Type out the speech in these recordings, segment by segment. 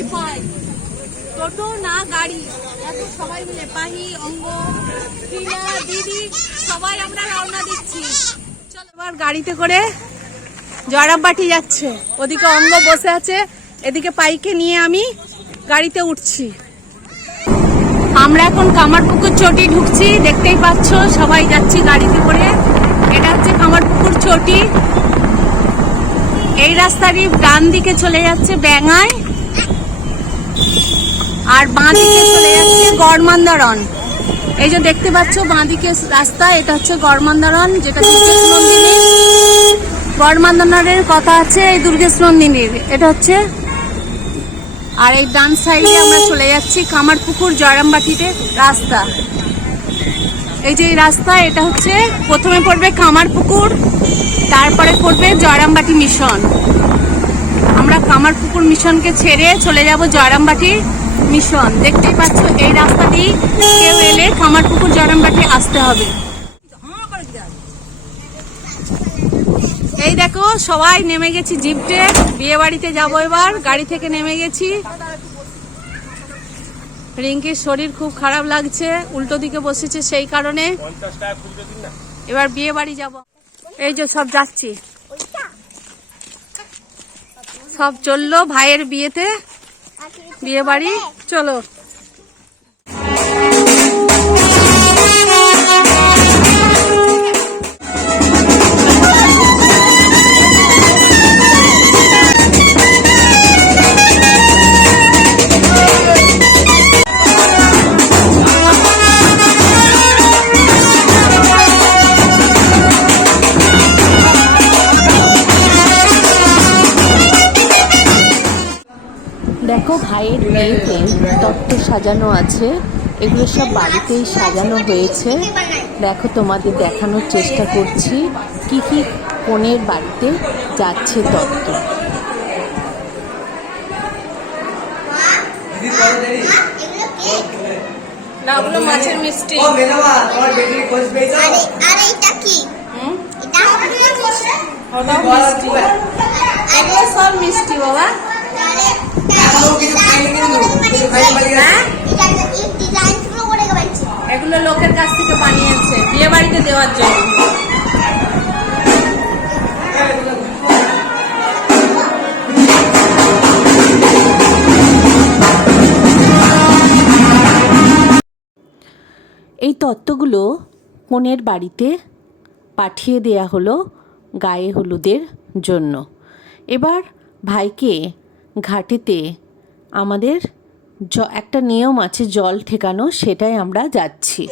কি পাই, টোটো না গাড়ি, এত সবাই মিলে পাহি, অঙ্গ, টিনা, দিদি সবাই আমরা রওনা দিচ্ছি। চলো এবার গাড়িতে করে জয়রামবাটি যাচ্ছে। ওদিকে অঙ্গ বসে আছে, এদিকে পাইকে নিয়ে আমি গাড়িতে উঠছি। আমরা এখন কামারপুকুর চটি ঢুকছি, দেখতেই পাচ্ছ সবাই যাচ্ছি গাড়িতে করে। এটা হচ্ছে কামারপুকুর চটি। এই রাস্তারই ডান দিকে চলে যাচ্ছে ব্যাঙায়, আর বাঁ দিকে চলে যাচ্ছে গড়মান্দারণ। এই যে দেখতে পাচ্ছ বাঁ দিকে রাস্তা, এটা হচ্ছে গড়মান্দারণ, যেটা দুর্গেশ নন্দিনী। গড়মান্দারণের কথা আছে এই দুর্গেশ নন্দিনীর, এটা হচ্ছে। আর এই ডান সাইডে আমরা চলে যাচ্ছি কামারপুকুর জয়রামবাটিতে রাস্তা। এই যে এই রাস্তা, এটা হচ্ছে প্রথমে পড়বে কামারপুকুর, তারপরে পড়বে জয়রামবাটি মিশন। আমরা কামারপুকুর মিশনকে ছেড়ে চলে যাব জয়রামবাটি মিশন। দেখতেই পাচ্ছ এই রাস্তা দিয়ে কেউ এলে কামারপুকুর জয়রামবাটি আসতে হবে। এই দেখো সবাই নেমে গেছি জিপটে, বিয়ে বাড়িতে যাবো এবার। গাড়ি থেকে নেমে গেছি। রিঙ্কির শরীর খুব খারাপ লাগছে, উল্টো দিকে বসেছে, সেই কারণে এবার বিয়ে বাড়ি যাব। এই যে সব যাচ্ছি, সব চললো ভাইয়ের বিয়েতে, বিয়ে বাড়ি। চলো দেখো ভাইয়ের বিয়েতে তত্ত্ব সাজানো আছে, এগুলো সব বাড়িতেই সাজানো হয়েছে। দেখো তোমাদের দেখানোর চেষ্টা করছি কি কি কনের বাড়িতে যাচ্ছে তত্ত্ব। না ওগুলো মাছের মিষ্টি। এগুলো সব মিষ্টি বাবা। এগুলো লোকের কাছ থেকে বানিয়েছে বিয়ে বাড়িতে দেওয়ার জন্য। এই তত্ত্বগুলো কনের বাড়িতে পাঠিয়ে দেয়া হলো গায়ে হলুদের জন্য। এবার ভাইকে ঘাটেতে আমাদের একটা নিয়ম আছে জল ঠেকানো, সেটাই আমরা যাচ্ছি।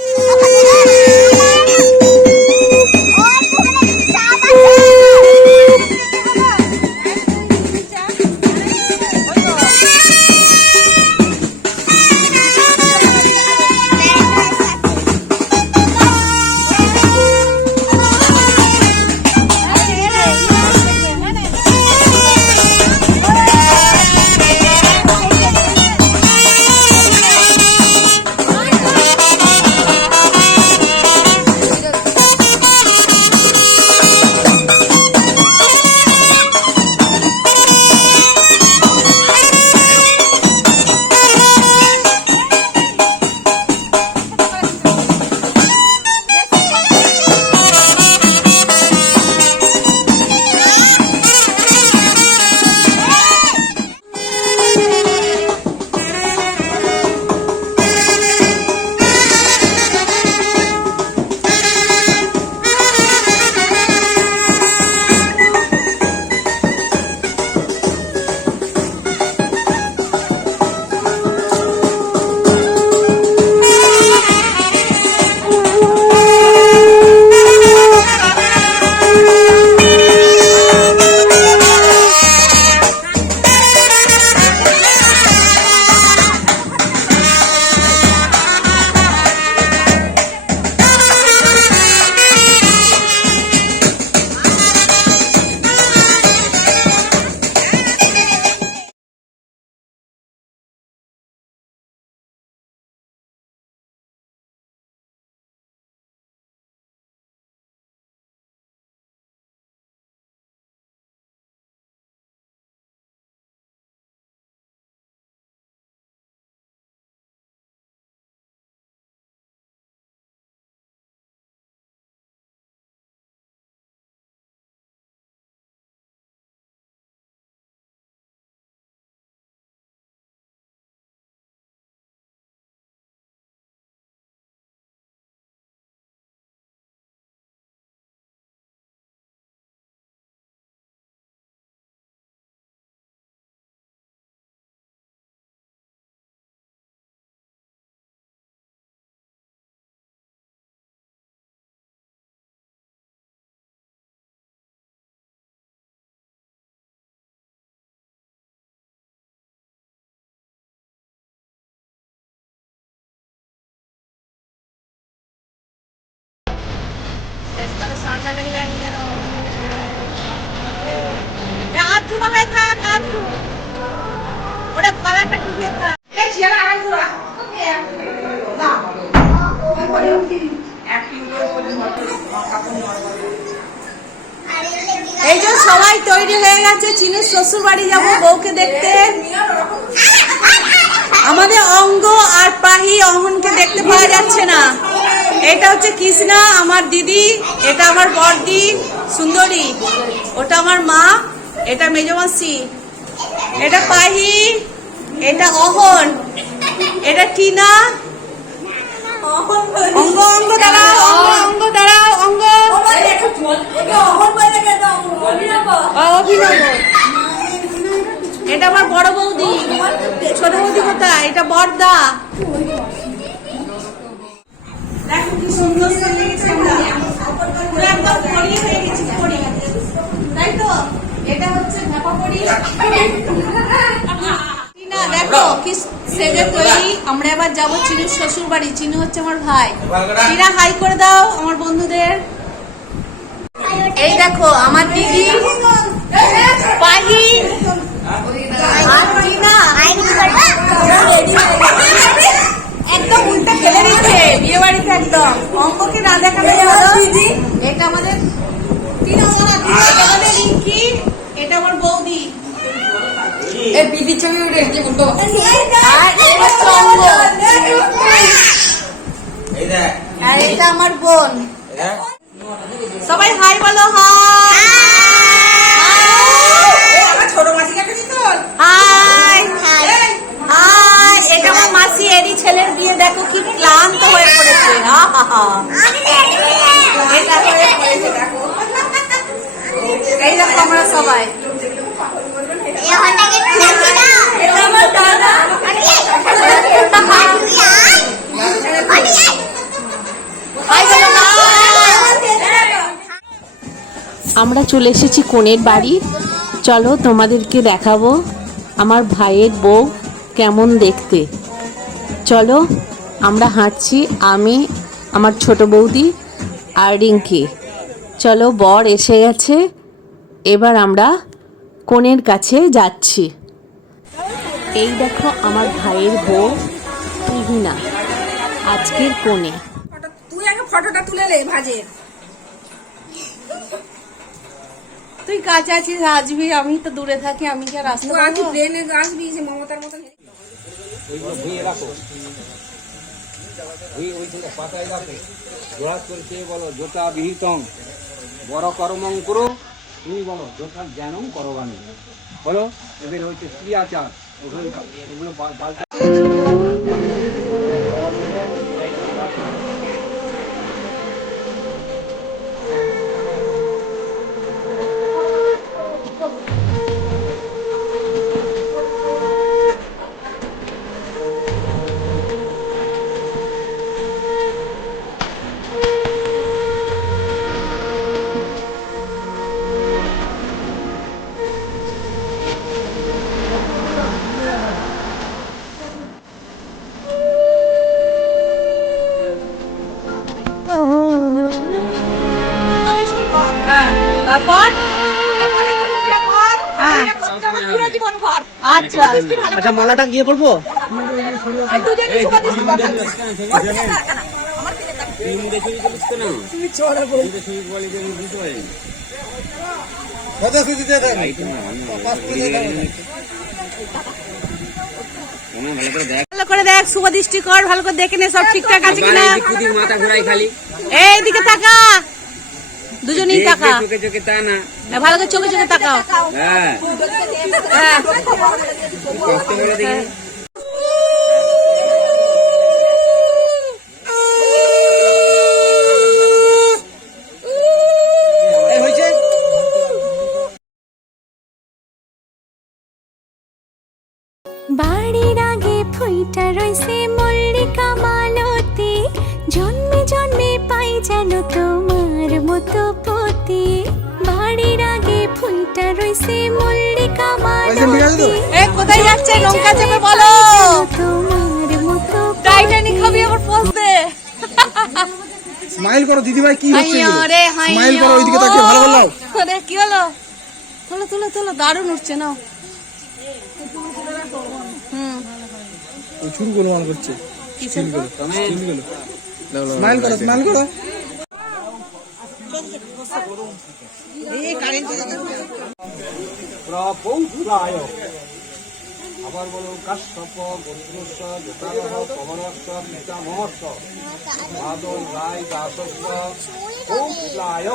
এই যে সবাই তৈরি হয়ে গেছে, চিনুর শ্বশুর বাড়ি যাবো বউকে দেখতে। আমাদের অঙ্গ আর পাহি অহনকে দেখতে পাওয়া যাচ্ছে না। এটা হচ্ছে কৃষ্ণা আমার দিদি, এটা আমার বড়দি সুন্দরী, ওটা আমার মা, এটা মেজমাসি, এটা পাহি, এটা অহন, এটা টিনা। অঙ্গ অঙ্গ দাঁড়াও, অঙ্গ দাঁড়াও, অঙ্গ অভিনব। এটা আমার বড় বৌদি, ছোট বৌদি কোথায়? এটা বড়দা। দেখো কি সুন্দর লেগেছে, পুরো একদম পরি হয়ে গেছি, পরি, তাই তো? এটা হচ্ছে ঢাকা পরি। না দেখো কি সেজে তৈরি। আমরা এবার যাবো চিনুর শ্বশুর বাড়ি। চিনু হচ্ছে আমার ভাই। চিনা হাই করে দাও আমার বন্ধুদের। এই দেখো আমার দিদি পাহি আর টিনা একদম উল্টে ফেলে দিচ্ছে বিয়ে বাড়িতে একদম। অঙ্ককে না দেখানো দিদি। এটা আমাদের টিনা, এটা আমাদের রিঙ্কি, এটা আমার বৌদি। আর এটা আমার বোন। সবাই হাই বলো, হাই হাই হাই। এটা আমার মাসি, এরই ছেলের বিয়ে। দেখো কি ক্লান্ত হয়ে পড়েছে। এটা হয়ে পড়েছে দেখো। এই দেখো আমরা সবাই। আমরা চলে এসেছি কনের বাড়ি। চলো তোমাদেরকে দেখাবো আমার ভাইয়ের বউ কেমন দেখতে। চলো আমরা হাঁটছি, আমি, আমার ছোট বৌদি আর রিঙ্কি। চলো বর এসে গেছে, এবার আমরা কনের কাছে যাচ্ছি। এই দেখো আমার ভাইয়ের বউ তুহিনা, আজকের কনে। তুই আগে ফটোটা তুলে নে ভাজে। তুই কাছে আছিস, আসবি, আমি তো দূরে থাকি, আমি কি আর আসতে তুই পারবো? ট্রেনে আসবি, সে মমতার মতন। বলো জোতা বিহিতং বড় কর্মং করো, তুমি বলো যথা জ্ঞানং করবানি। বলো এদের হচ্ছে স্ত্রী আচার, ওগুলো পাল্টা। তারপর আচ্ছা আচ্ছা মালাটা গিয়ে পড়বো। ভালো করে দেখ, শুভ দৃষ্টি কর, ভালো করে দেখে নে সব ঠিকঠাক আছে কিনা। মাথা ঘুরাই খালি, এইদিকে তাকা, দুজনেই তাকা, চোখে চোখে তা না, ভালো করে চোখে চোখে তাকাও। হ্যাঁ হ্যাঁ কষ্ট করে দেখি। বাড়ির আগে ফুইটা রইছে মল্লিকা মালতী, জন্মে জন্মে পাই যেন তোমার মতো পতি। বাড়ির আগে ফুইটা রইছে মল্লিকা মালতী, এ কোথায় যাচ্ছে? লঙ্কা চেপে বলো, তোমার মতো টাইটানিক খাবি আবার পোজ দে। স্মাইল করো দিদিভাই, কি হচ্ছে হাইয়া এগুলো? রে হাইয়া, স্মাইল করো, ওইদিকে তাকিয়ে ভালো ভালো। আরে কি হলো? তোলো তোলো তোলো, দারুণ উঠছে না। ওই চুলগুলো মান করছে, কিসের চুলগুলো, চুলগুলো। স্মাইল করো, স্মাইল করো। প্রপৌত্রায় আবার বলো কাশ্যপ গোত্রস্য জোতারহ পবনস্য পিতামহস্য বাদল রায় দাসস্য পৌত্রায়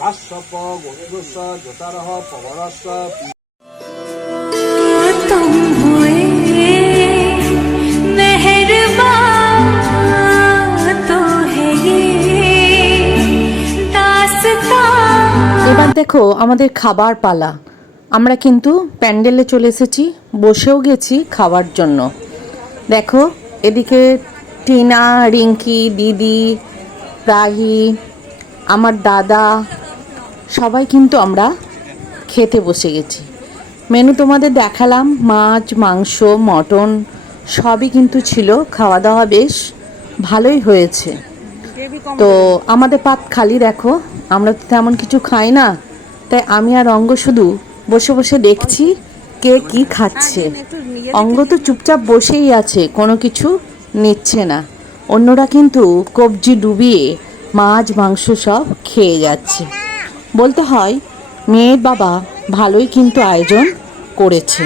কাশ্যপ গোত্রস্য জোতারহ পবনস্য तुम हुए मेहरबान तो है ये दास्तां। এবার দেখো আমাদের খাবার পালা। আমরা কিন্তু প্যান্ডেলে চলে এসেছি, বসেও গেছি খাওয়ার জন্য। দেখো এদিকে টিনা, রিঙ্কি, দিদি, রাহি, আমার দাদা সবাই কিন্তু আমরা খেতে বসে গেছি। মেনু তোমাদের দেখালাম, মাছ, মাংস, মটন সবই কিন্তু ছিল। খাওয়া দাওয়া বেশ ভালোই হয়েছে। তো আমাদের পাত খালি, দেখো আমরা তো তেমন কিছু খাই না, তাই আমি আর অঙ্গ শুধু বসে বসে দেখছি কে কি খাচ্ছে। অঙ্গ তো চুপচাপ বসেই আছে, কোনো কিছু নিচ্ছে না। অন্যরা কিন্তু কবজি ডুবিয়ে মাছ মাংস সব খেয়ে যাচ্ছে। বলতে হয় মেয়ের বাবা ভালোই কিন্তু আয়োজন করেছে।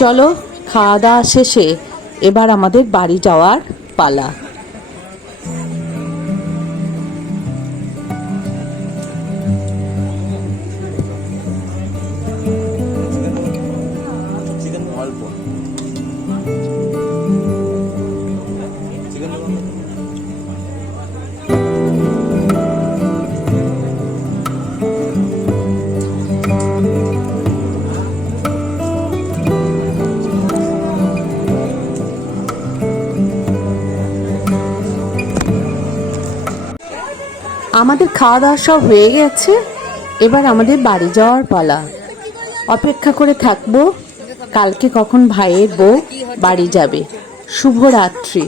চলো খাওয়া দাওয়া শেষে এবার আমাদের বাড়ি যাওয়ার পালা। আমাদের খাওয়া দাওয়া সব হয়ে গেছে, এবার আমাদের বাড়ি যাওয়ার পালা। অপেক্ষা করে থাকবো কালকে কখন ভাইয়ের বউ বাড়ি যাবে। শুভরাত্রি।